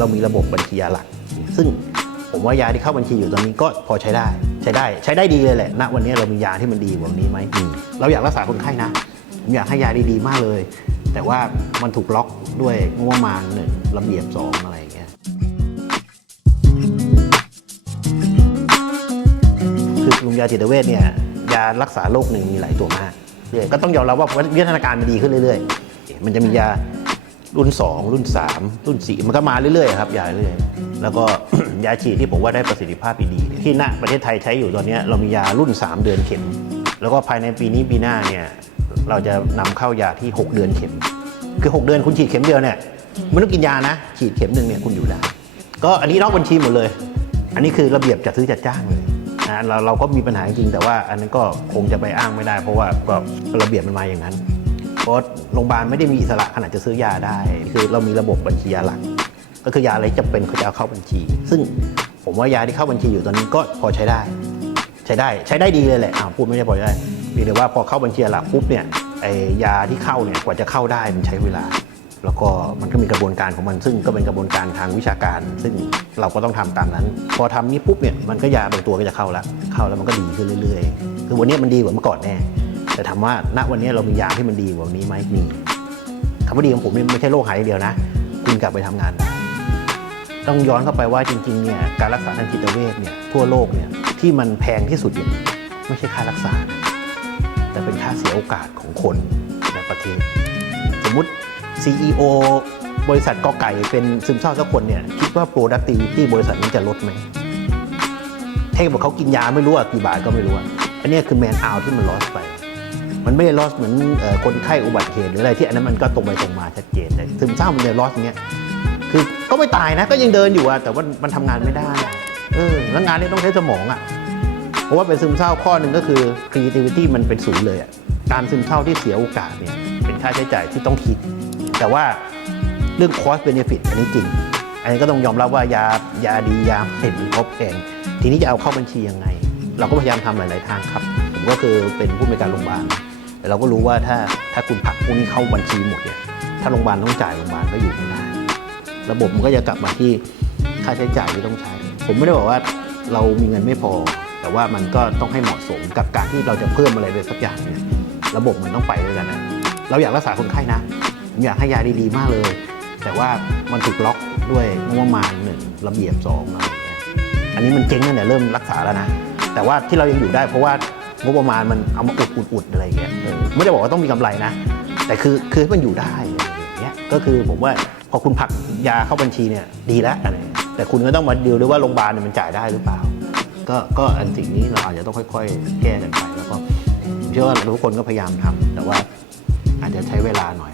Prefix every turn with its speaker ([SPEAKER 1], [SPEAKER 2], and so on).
[SPEAKER 1] เรามีระบบบัญชียาหลัก ซึ่งผมว่ายาที่เข้าบัญชีอยู่ตอนนี้ก็พอใช้ได้ ใช้ได้ใช้ได้ดีเลยแหละ ณ วันนี้เรามียาที่มันดีกว่านี้ไหมมีเราอยากรักษาคนไข้นะ ผมอยากให้ยาดีๆมากเลย แต่ว่ามันถูกล็อกด้วยงบประมาณหนึ่งระเบียบสองอะไรอย่างเงี้ย คือลุงยาจิตเวชเนี่ยยารักษาโรคหนึ่งมีหลายตัวมากเรื่อยก็ต้องยอมรับว่าวิทยาการมันดีขึ้นเรื่อยๆ มันจะมียา รุ่น 2 รุ่น 3 รุ่น 4 มันก็มาเรื่อยๆครับยาเรื่อยแล้วก็ยาฉีดที่ผมว่าได้ประสิทธิภาพดีที่ณประเทศไทยใช้อยู่ตอนนี้เรามียารุ่น 3 เดือนเข็ม แล้วก็ภายในปีนี้ปีหน้าเนี่ยเราจะนำเข้ายาที่ 6 เดือนเข็ม คือ 6 เดือนคุณฉีดเข็มเดียวเนี่ยไม่ต้องกินยานะ ฉีดเข็มหนึ่งเนี่ยคุณอยู่ได้ก็อันนี้นอกบัญชีหมดเลย อันนี้คือระเบียบจัดซื้อจัดจ้างเลยนะเราเราก็มีปัญหาจริงแต่ว่าอันนั้นก็คงจะไปอ้างไม่ได้ เพราะว่าก็ระเบียบมันมาอย่างนั้น เพราะโรงพยาบาลไม่ได้มีอิสระขนาดจะซื้อยาได้ คือเรามีระบบบัญชียาหลัก ก็คือยาอะไรจำเป็นเขาจะเอาเข้าบัญชี ซึ่งผมว่ายาที่เข้าบัญชีอยู่ตอนนี้ก็พอใช้ได้ ใช้ได้ใช้ได้ดีเลยแหละอ้าวพูดไม่ได้พอใช้ได้เพีแต่ว่าพอเข้าบัญชีหลักปุ๊บเนี่ยไอยาที่เข้าเนี่ยกว่าจะเข้าได้มันใช้เวลา แล้วก็มันก็มีกระบวนการของมัน ซึ่งก็เป็นกระบวนการทางวิชาการ ซึ่งเราก็ต้องทำตามนั้น พอทำนี้ปุ๊บเนี่ยมันก็ยาบางตัวก็จะเข้าแล้วเข้าแล้วมันก็ดีขึ้นเรื่อยๆคือวันนี้มันดีกว่าเมื่อก่อนแน่ แต่ถามว่าณวันนี้เรามียาที่มันดีกว่านี้ไหมมีคำว่าดีของผมนี่ไม่ใช่โรคหายอย่างเดียวนะ คุณกลับไปทำงานได้ต้องย้อนเข้าไปว่าจริงๆเนี่ยการรักษาทางจิตเวชเนี่ยทั่วโลกเนี่ยที่มันแพงที่สุดเนี่ยไม่ใช่ค่ารักษา แต่เป็นค่าเสียโอกาสของคนในประเทศ สมมุติ CEO บริษัทกอไก่เป็นซึมเศร้าสักคนเนี่ยคิดว่า productivity บริษัทนี้จะลดไหมให้บอกเขากินยาไม่รู้กี่บาทก็ไม่รู้ อันนี้คือแมนเอาที่มันลอสไป มันไม่ได้ลอสเหมือนคนไข้อุบัติเหตุหรืออะไรที่อันนั้นมันก็ตรงไปตรงมาชัดเจนแต่ซึมเศร้ามันจะลอสอย่างเงี้ยคือก็ไม่ตายนะก็ยังเดินอยู่อะแต่ว่ามันทำงานไม่ได้เออแล้วงานนี้ต้องใช้สมองอะเพราะว่าเป็นซึมเศร้าข้อหนึ่งก็คือ creativity มันเป็นศูนย์เลยอะการซึมเศร้าที่เสียโอกาสเนี่ยเป็นค่าใช้จ่ายที่ต้องคิด แต่ว่าเรื่อง cost benefit อันนี้จริง อันนี้ก็ต้องยอมรับว่ายายาดียาเห็นครบแพงทีนี้จะเอาเข้าบัญชียังไง เราก็พยายามทำหลาย ๆ ทางครับ ผมก็คือเป็นผู้บริการโรงพยาบาล แต่เราก็รู้ว่าถ้าถ้าคุณผักพวกนี้เข้าบัญชีหมดเนี่ยถ้าโรงพยาบาลต้องจ่ายโรงพยาบาลก็อยู่ไม่ได้ ระบบมันก็จะกลับมาที่ค่าใช้จ่ายที่ต้องใช้ ผมไม่ได้บอกว่าเรามีเงินไม่พอ แต่ว่ามันก็ต้องให้เหมาะสมกับการที่เราจะเพิ่มอะไรไปสักอย่างเนี่ยระบบมันต้องไปด้วยกันนะเราอยากรักษาคนไข้นะผมอยากให้ยาดีๆมากเลย แต่ว่ามันถูกล็อกด้วยงบประมาณหนึ่งระเบียบสองอะไรอย่างเงี้ยอันนี้มันเจ๊งตั้งแต่เริ่มรักษาแล้วนะแต่ว่าที่เรายังอยู่ได้เพราะว่า งบประมาณมันเอามาอุดอุดอุดอะไรอย่างเงี้ยเออไม่ได้บอกว่าต้องมีกำไรนะ แต่คือคือให้มันอยู่ได้อะไรอย่างเงี้ยก็คือผมว่าพอคุณผลักยาเข้าบัญชีเนี่ยดีแล้วอะไรแต่คุณก็ต้องมาดูด้วยว่าโรงพยาบาลเนี่ยมันจ่ายได้หรือเปล่า ก็ก็อันสิ่งนี้เราอาจจะต้องค่อย ๆ แก้กันไปแล้วก็ผมเชื่อว่าทุกคนก็พยายามทำแต่ว่าอาจจะใช้เวลาหน่อย